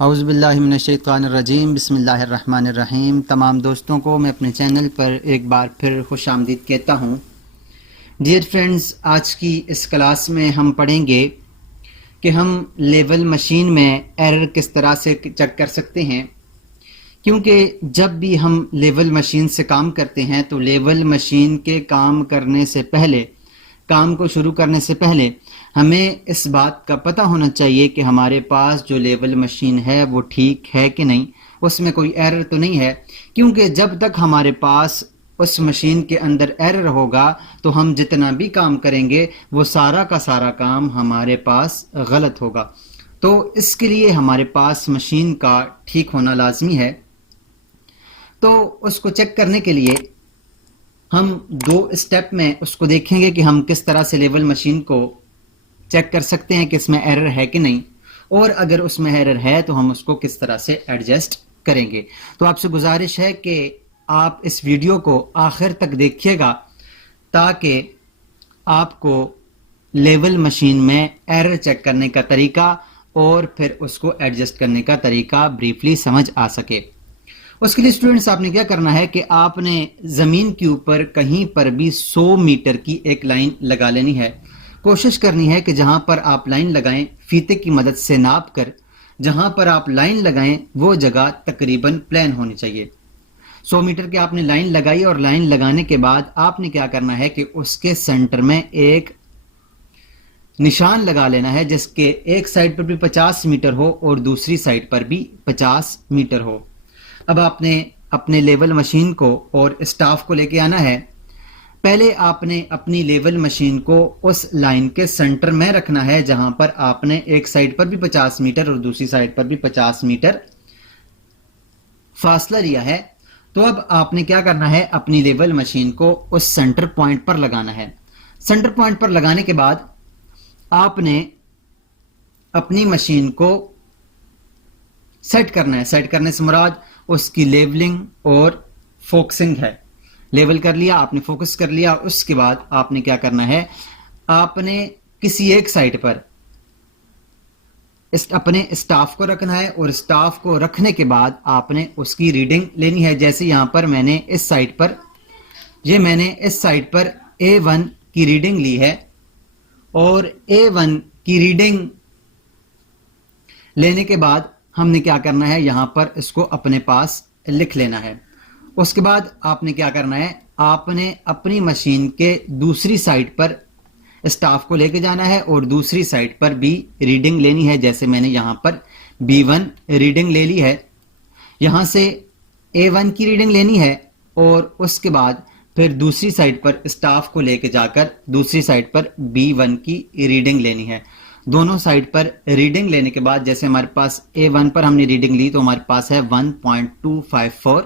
औज़ुबिल्लाहिमिनश्शैतानिर्रजीम बिस्मिल्लाहिर्रहमानिर्रहीम। तमाम दोस्तों को मैं अपने चैनल पर एक बार फिर खुश आमदीद कहता हूँ। डियर फ्रेंड्स, आज की इस क्लास में हम पढ़ेंगे कि हम लेवल मशीन में एरर किस तरह से चेक कर सकते हैं, क्योंकि जब भी हम लेवल मशीन से काम करते हैं तो लेवल मशीन के काम करने से पहले, काम को शुरू करने से पहले हमें इस बात का पता होना चाहिए कि हमारे पास जो लेवल मशीन है वो ठीक है कि नहीं, उसमें कोई एरर तो नहीं है। क्योंकि जब तक हमारे पास उस मशीन के अंदर एरर होगा तो हम जितना भी काम करेंगे वो सारा का सारा काम हमारे पास गलत होगा। तो इसके लिए हमारे पास मशीन का ठीक होना लाजमी है। तो उसको चेक करने के लिए हम दो स्टेप में उसको देखेंगे कि हम किस तरह से लेवल मशीन को चेक कर सकते हैं कि इसमें एरर है कि नहीं, और अगर उसमें एरर है तो हम उसको किस तरह से एडजस्ट करेंगे। तो आपसे गुजारिश है कि आप इस वीडियो को आखिर तक देखिएगा ताकि आपको लेवल मशीन में एरर चेक करने का तरीका और फिर उसको एडजस्ट करने का तरीका ब्रीफली समझ आ सके। उसके लिए स्टूडेंट्स आपने क्या करना है कि आपने ज़मीन के ऊपर कहीं पर भी 100 मीटर की एक लाइन लगा लेनी है। कोशिश करनी है कि जहां पर आप लाइन लगाएं फीते की मदद से नाप कर जहां पर आप लाइन लगाएं वो जगह तकरीबन प्लेन होनी चाहिए। 100 मीटर की आपने लाइन लगाई और लाइन लगाने के बाद आपने क्या करना है कि उसके सेंटर में एक निशान लगा लेना है जिसके एक साइड पर भी 50 मीटर हो और दूसरी साइड पर भी 50 मीटर हो। अब आपने अपने लेवल मशीन को और स्टाफ को लेके आना है। पहले आपने अपनी लेवल मशीन को उस लाइन के सेंटर में रखना है जहां पर आपने एक साइड पर भी 50 मीटर और दूसरी साइड पर भी 50 मीटर फासला लिया है। तो अब आपने क्या करना है, अपनी लेवल मशीन को उस सेंटर पॉइंट पर लगाना है। सेंटर पॉइंट पर लगाने के बाद आपने अपनी मशीन को सेट करना है। सेट करने से मुराद उसकी लेवलिंग और फोकसिंग है। लेवल कर लिया आपने, फोकस कर लिया, उसके बाद आपने क्या करना है, आपने किसी एक साइड पर अपने स्टाफ को रखना है और स्टाफ को रखने के बाद आपने उसकी रीडिंग लेनी है। जैसे यहां पर मैंने इस साइड पर A1 की रीडिंग ली है और A1 की रीडिंग लेने के बाद हमने क्या करना है, यहां पर इसको अपने पास लिख लेना है। उसके बाद आपने क्या करना है, आपने अपनी मशीन के दूसरी साइड पर स्टाफ को लेके जाना है और दूसरी साइड पर भी रीडिंग लेनी है। जैसे मैंने यहां पर B1 रीडिंग ले ली है, यहां से A1 की रीडिंग लेनी है और उसके बाद फिर दूसरी साइड पर स्टाफ को लेके जाकर दूसरी साइड पर B1 की रीडिंग लेनी है। दोनों साइड पर रीडिंग लेने के बाद जैसे हमारे पास A1 पर हमने रीडिंग ली तो हमारे पास है 1.254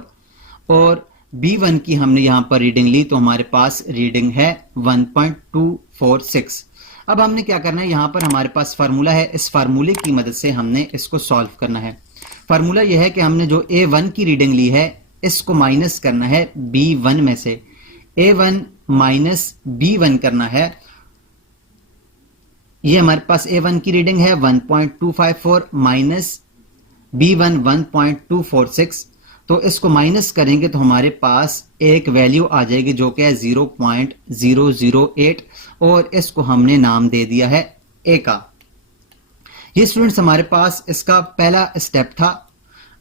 और B1 की हमने यहां पर रीडिंग ली तो हमारे पास रीडिंग है 1.246। अब हमने क्या करना है, यहां पर हमारे पास फार्मूला है, इस फार्मूले की मदद से हमने इसको सॉल्व करना है। फार्मूला यह है कि हमने जो A1 की रीडिंग ली है इसको माइनस करना है B1 में से। A1 माइनस B1 करना है। ये हमारे पास A1 की रीडिंग है 1.254 माइनस B1 1.246। तो इसको माइनस करेंगे तो हमारे पास एक वैल्यू आ जाएगी जो कि है 0.008 और इसको हमने नाम दे दिया है A का। ये स्टूडेंट्स हमारे पास इसका पहला स्टेप था।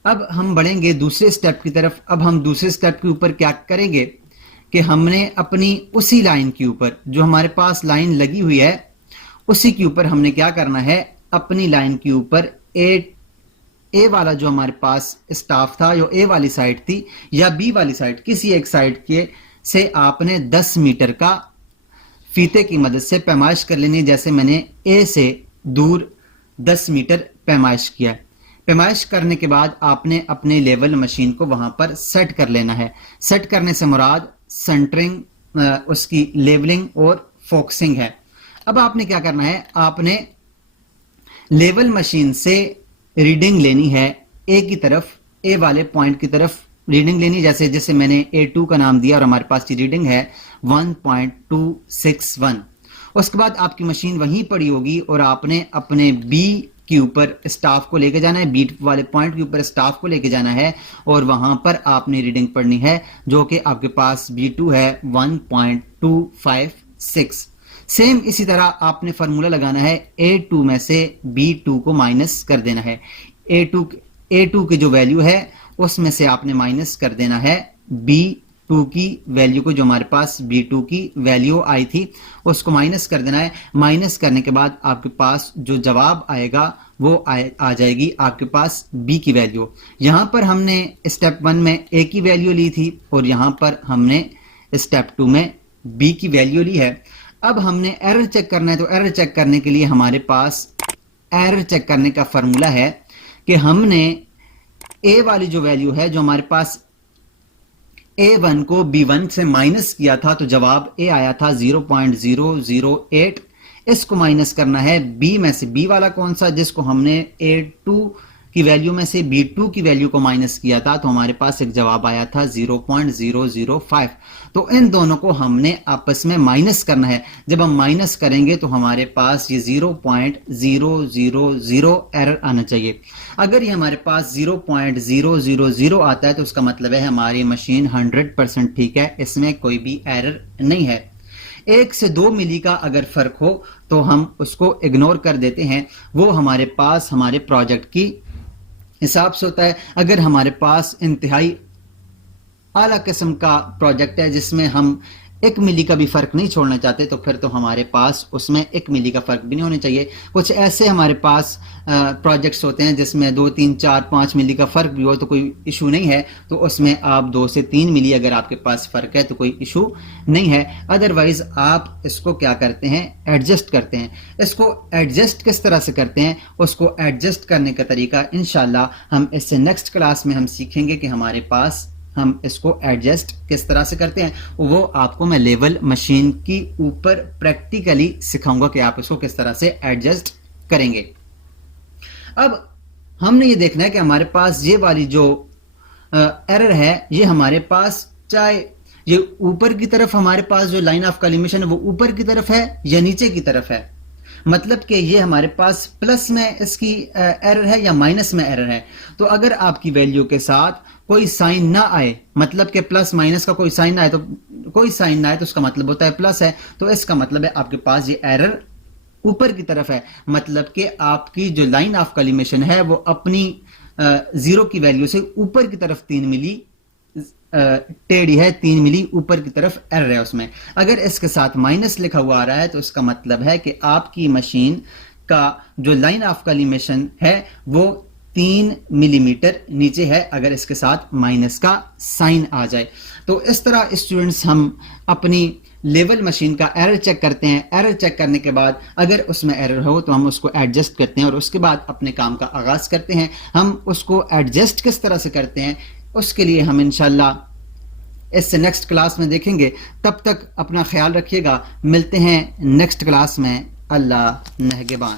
अब हम बढ़ेंगे दूसरे स्टेप की तरफ। अब हम दूसरे स्टेप के ऊपर क्या करेंगे कि हमने अपनी उसी लाइन के ऊपर जो हमारे पास लाइन लगी हुई है उसी के ऊपर हमने क्या करना है, अपनी लाइन के ऊपर ए वाला जो हमारे पास स्टाफ था, जो A वाली साइड थी या B वाली साइड, किसी एक साइड के से आपने 10 मीटर का फीते की मदद से पैमाइश कर लेनी है। जैसे मैंने A से दूर 10 मीटर पैमाइश किया। पैमाइश करने के बाद आपने अपने लेवल मशीन को वहां पर सेट कर लेना है। सेट करने से मुराद सेंटरिंग, उसकी लेवलिंग और फोकसिंग है। अब आपने क्या करना है, आपने लेवल मशीन से रीडिंग लेनी है A की तरफ, A वाले पॉइंट की तरफ रीडिंग लेनी। जैसे मैंने A2 का नाम दिया और हमारे पास की रीडिंग है 1.261। उसके बाद आपकी मशीन वहीं पड़ी होगी और आपने अपने B के ऊपर स्टाफ को लेके जाना है, बीट वाले पॉइंट के ऊपर स्टाफ को लेके जाना है और वहां पर आपने रीडिंग पढ़नी है जो कि आपके पास B2 है 1.256। सेम इसी तरह आपने फार्मूला लगाना है, A2 में से B2 को माइनस कर देना है। A2 की जो वैल्यू है उसमें से आपने माइनस कर देना है B2 की वैल्यू को, जो हमारे पास B2 की वैल्यू आई थी उसको माइनस कर देना है। माइनस करने के बाद आपके पास जो जवाब आएगा वो आ जाएगी आपके पास B की वैल्यू। यहां पर हमने स्टेप 1 में A की वैल्यू ली थी और यहां पर हमने स्टेप 2 में B की वैल्यू ली है। अब हमने एरर चेक करना है, तो एरर चेक करने के लिए हमारे पास एरर चेक करने का फॉर्मूला है कि हमने A वाली जो वैल्यू है, जो हमारे पास A1 को B1 से माइनस किया था तो जवाब A आया था 0.008। इसको माइनस करना है B में से। B वाला कौन सा, जिसको हमने A2 की वैल्यू में से B2 की वैल्यू को माइनस किया था, तो हमारे पास एक जवाब आया था 0.005। तो इन दोनों को हमने आपस में माइनस करना है। जब हम माइनस करेंगे तो हमारे पास ये 0.000 एरर आना चाहिए। अगर ये हमारे पास 0.000 आता है तो उसका मतलब है हमारी मशीन 100% ठीक है, इसमें कोई भी एरर नहीं है। 1 से 2 मिली का अगर फर्क हो तो हम उसको इग्नोर कर देते हैं, वो हमारे पास हमारे प्रोजेक्ट की हिसाब से होता है। अगर हमारे पास इंतहाई आला किस्म का प्रोजेक्ट है जिसमें हम 1 मिली का भी फर्क नहीं छोड़ना चाहते, तो फिर तो हमारे पास उसमें 1 मिली का फर्क भी नहीं होना चाहिए। कुछ ऐसे हमारे पास प्रोजेक्ट्स होते हैं जिसमें 2, 3, 4, 5 मिली का फर्क भी हो तो कोई इशू नहीं है, तो उसमें आप 2 से 3 मिली अगर आपके पास फर्क है तो कोई इशू नहीं है। अदरवाइज आप इसको क्या करते हैं, एडजस्ट करते हैं। इसको एडजस्ट किस तरह से करते हैं, उसको एडजस्ट करने का तरीका इंशाल्लाह हम इससे नेक्स्ट क्लास में हम सीखेंगे कि हमारे पास हम इसको एडजस्ट किस तरह से करते हैं। वो आपको मैं लेवल मशीन की ऊपर प्रैक्टिकली सिखाऊंगा कि आप इसको किस तरह से एडजस्ट करेंगे। अब हमने ये देखना है कि हमारे पास ये वाली जो एरर है, ये हमारे पास चाहे ये ऊपर की तरफ हमारे पास जो लाइन ऑफ कॉलिमेशन है वो ऊपर की तरफ है या नीचे की तरफ है, मतलब कि ये हमारे पास प्लस में इसकी एरर है या माइनस में एरर है। तो अगर आपकी वैल्यू के साथ कोई साइन ना आए, मतलब कि प्लस माइनस का कोई साइन ना आए, तो कोई साइन ना आए तो उसका मतलब होता है प्लस है, तो इसका मतलब है आपके पास ये एरर ऊपर की तरफ है। मतलब कि आपकी जो लाइन ऑफ कॉलिमेशन है वो अपनी 0 की वैल्यू से ऊपर की तरफ 3 मिली टेढ़ी है, 3 मिली ऊपर की तरफ एरर है उसमें। अगर इसके साथ माइनस लिखा हुआ आ रहा है तो इसका मतलब है कि आपकी मशीन का जो लाइन ऑफ कॉलिमेशन है वो 3 मिलीमीटर नीचे है, अगर इसके साथ माइनस का साइन आ जाए। तो इस तरह स्टूडेंट्स हम अपनी लेवल मशीन का एरर चेक करते हैं। एरर चेक करने के बाद अगर उसमें एरर हो तो हम उसको एडजस्ट करते हैं और उसके बाद अपने काम का आगाज करते हैं। हम उसको एडजस्ट किस तरह से करते हैं उसके लिए हम इंशाल्लाह इससे नेक्स्ट क्लास में देखेंगे। तब तक अपना ख्याल रखिएगा, मिलते हैं नेक्स्ट क्लास में। अल्लाह नहगेबान।